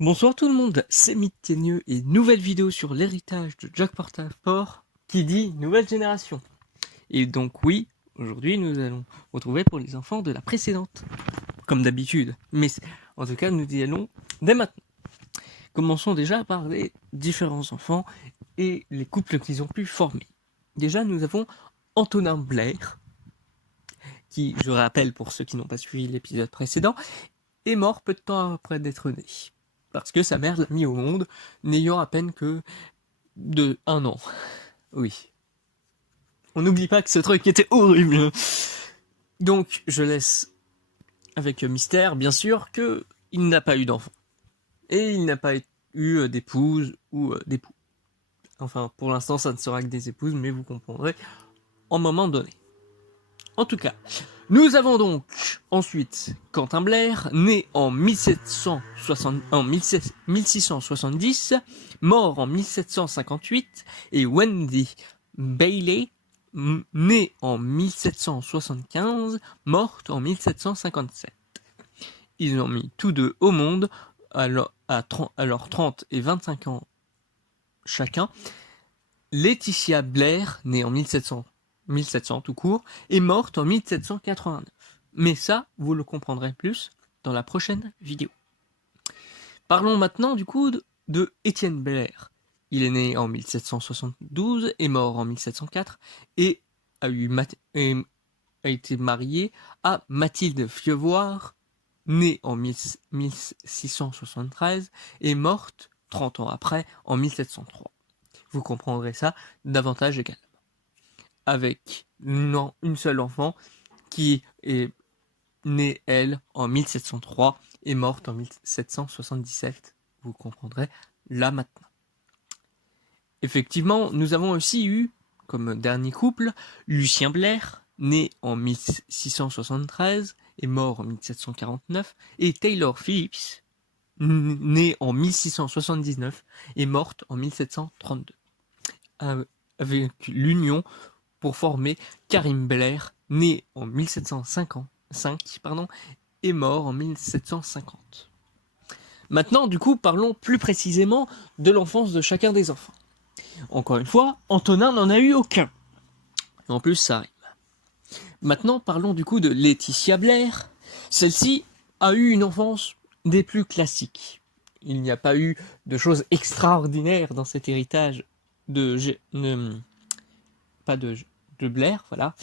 Bonsoir tout le monde, c'est Mythienneux et nouvelle vidéo sur l'héritage de Jack Portafort qui dit nouvelle génération. Et donc oui, aujourd'hui nous allons retrouver pour les enfants de la précédente, comme d'habitude. Mais en tout cas nous y allons dès maintenant. Commençons déjà par les différents enfants et les couples qu'ils ont pu former. Déjà nous avons Antonin Blair, qui, je rappelle pour ceux qui n'ont pas suivi l'épisode précédent, est mort peu de temps après d'être né. Parce que sa mère l'a mis au monde, n'ayant à peine que de 1 an. Oui. On n'oublie pas que ce truc était horrible. Donc, je laisse avec mystère, bien sûr, que il n'a pas eu d'enfant. Et il n'a pas eu d'épouse ou d'époux. Enfin, pour l'instant, ça ne sera que des épouses, mais vous comprendrez en moment donné. En tout cas, nous avons donc ensuite Quentin Blair, né en 1670, mort en 1758, et Wendy Bailey, née en 1775, morte en 1757. Ils ont mis tous deux au monde à leurs 30 et 25 ans chacun. Laetitia Blair, née en 1700 tout court, est morte en 1789. Mais ça, vous le comprendrez plus dans la prochaine vidéo. Parlons maintenant du coup de Étienne Blair. Il est né en 1772 et mort en 1704 et a été marié à Mathilde Fievoire, née en 1673 et morte 30 ans après en 1703. Vous comprendrez ça davantage également. Avec une seule enfant qui est née, elle, en 1703 et morte en 1777. Vous comprendrez là maintenant. Effectivement, nous avons aussi eu, comme dernier couple, Lucien Blair, né en 1673 et mort en 1749, et Taylor Phillips, née en 1679 et morte en 1732. Avec l'union pour former Karim Blair, né en 1755 et mort en 1750. Maintenant, du coup, parlons plus précisément de l'enfance de chacun des enfants. Encore une fois, Antonin n'en a eu aucun. En plus, ça rime. Maintenant, parlons du coup de Laetitia Blair. Celle-ci a eu une enfance des plus classiques. Il n'y a pas eu de choses extraordinaires dans cet héritage pas de Blair, voilà,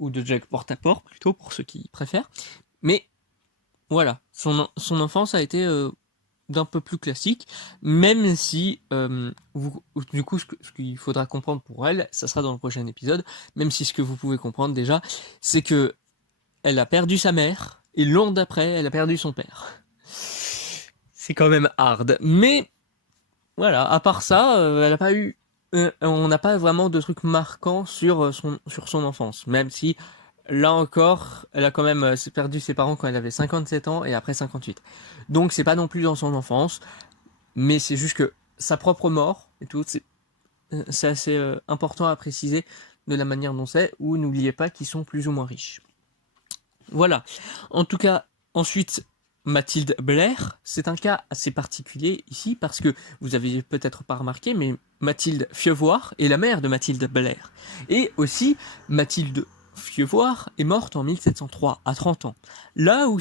ou de Jack Portaport plutôt pour ceux qui préfèrent. Mais voilà, son enfance a été d'un peu plus classique, même si du coup ce qu'il faudra comprendre pour elle, ça sera dans le prochain épisode, même si ce que vous pouvez comprendre déjà, c'est que elle a perdu sa mère et l'an d'après, elle a perdu son père. C'est quand même hard, mais voilà, à part ça, elle a pas eu on n'a pas vraiment de trucs marquants sur son enfance, même si là encore, elle a quand même perdu ses parents quand elle avait 57 ans et après 58. Donc c'est pas non plus dans son enfance, mais c'est juste que sa propre mort et tout, c'est assez important à préciser de la manière dont c'est, ou n'oubliez pas qu'ils sont plus ou moins riches. Voilà. En tout cas, ensuite, Mathilde Blair, c'est un cas assez particulier ici parce que vous avez peut-être pas remarqué, mais Mathilde Fievoire est la mère de Mathilde Blair. Et aussi, Mathilde Fievoire est morte en 1703, à 30 ans. Là où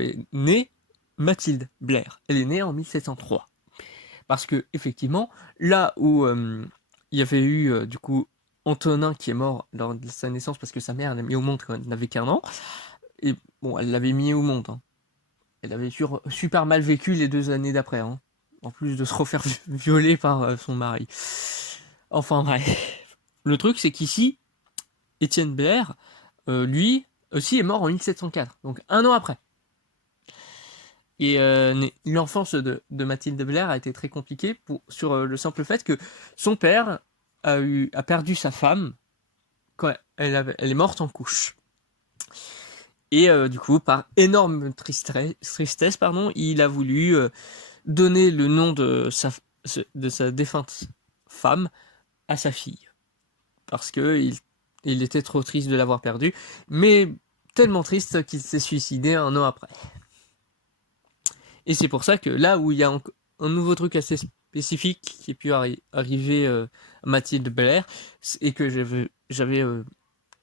est née Mathilde Blair. Elle est née en 1703. Parce que, effectivement, là où il y avait eu, du coup, Antonin qui est mort lors de sa naissance parce que sa mère l'a mis au monde quand elle n'avait qu'1 an, et bon, elle l'avait mis au monde. Hein. Elle avait super mal vécu les 2 années d'après. Hein. En plus de se refaire violer par son mari. Enfin bref. Le truc, c'est qu'ici, Étienne Blair, lui aussi est mort en 1704. Donc 1 an après. Et l'enfance de Mathilde Blair a été très compliquée sur le simple fait que son père a perdu sa femme quand elle est morte en couche. Et du coup, par énorme tristesse, il a voulu donner le nom de sa défunte femme à sa fille. Parce que il était trop triste de l'avoir perdue, mais tellement triste qu'il s'est suicidé 1 an après. Et c'est pour ça que là où il y a un nouveau truc assez spécifique qui est pu arriver à Mathilde Blair, et que j'avais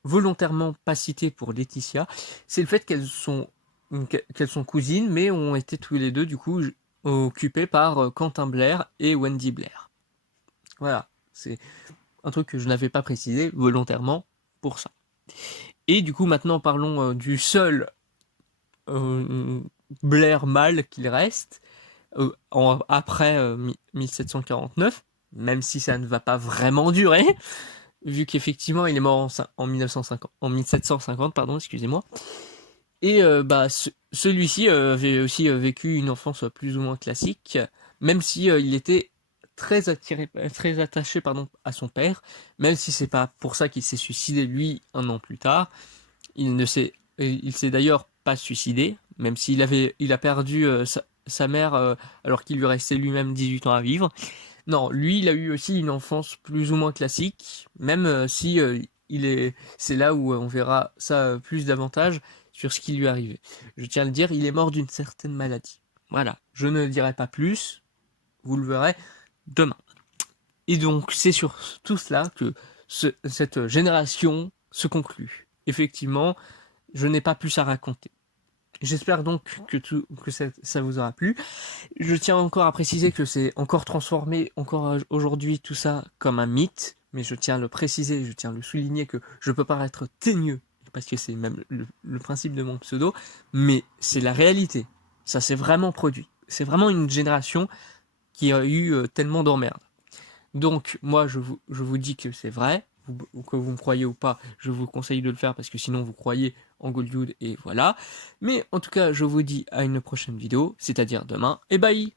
volontairement pas cité pour Laetitia, c'est le fait qu'elles sont cousines, mais ont été tous les deux du coup occupées par Quentin Blair et Wendy Blair. Voilà, c'est un truc que je n'avais pas précisé volontairement pour ça. Et du coup maintenant parlons du seul Blair mâle qu'il reste après 1749, même si ça ne va pas vraiment durer, vu qu'effectivement il est mort en 1750, pardon, excusez-moi. Et celui-ci avait aussi vécu une enfance plus ou moins classique, même si il était très attaché à son père, même si c'est pas pour ça qu'il s'est suicidé lui un an plus tard. Il s'est d'ailleurs pas suicidé, même il a perdu sa mère alors qu'il lui restait lui-même 18 ans à vivre. Non, lui, il a eu aussi une enfance plus ou moins classique, même si c'est là où on verra ça plus davantage sur ce qui lui est arrivé. Je tiens à le dire, il est mort d'une certaine maladie. Voilà, je ne le dirai pas plus, vous le verrez demain. Et donc, c'est sur tout cela que cette génération se conclut. Effectivement, je n'ai pas plus à raconter. J'espère donc que ça vous aura plu. Je tiens encore à préciser que c'est encore transformé, encore aujourd'hui, tout ça comme un mythe, mais je tiens à le préciser, je tiens à le souligner que je peux paraître teigneux, parce que c'est même le principe de mon pseudo, mais c'est la réalité. Ça s'est vraiment produit. C'est vraiment une génération qui a eu tellement d'emmerdes. Donc, moi, je vous dis que c'est vrai, que vous me croyez ou pas, je vous conseille de le faire parce que sinon vous croyez en Goldwood et voilà. Mais en tout cas, je vous dis à une prochaine vidéo, c'est-à-dire demain, et bye!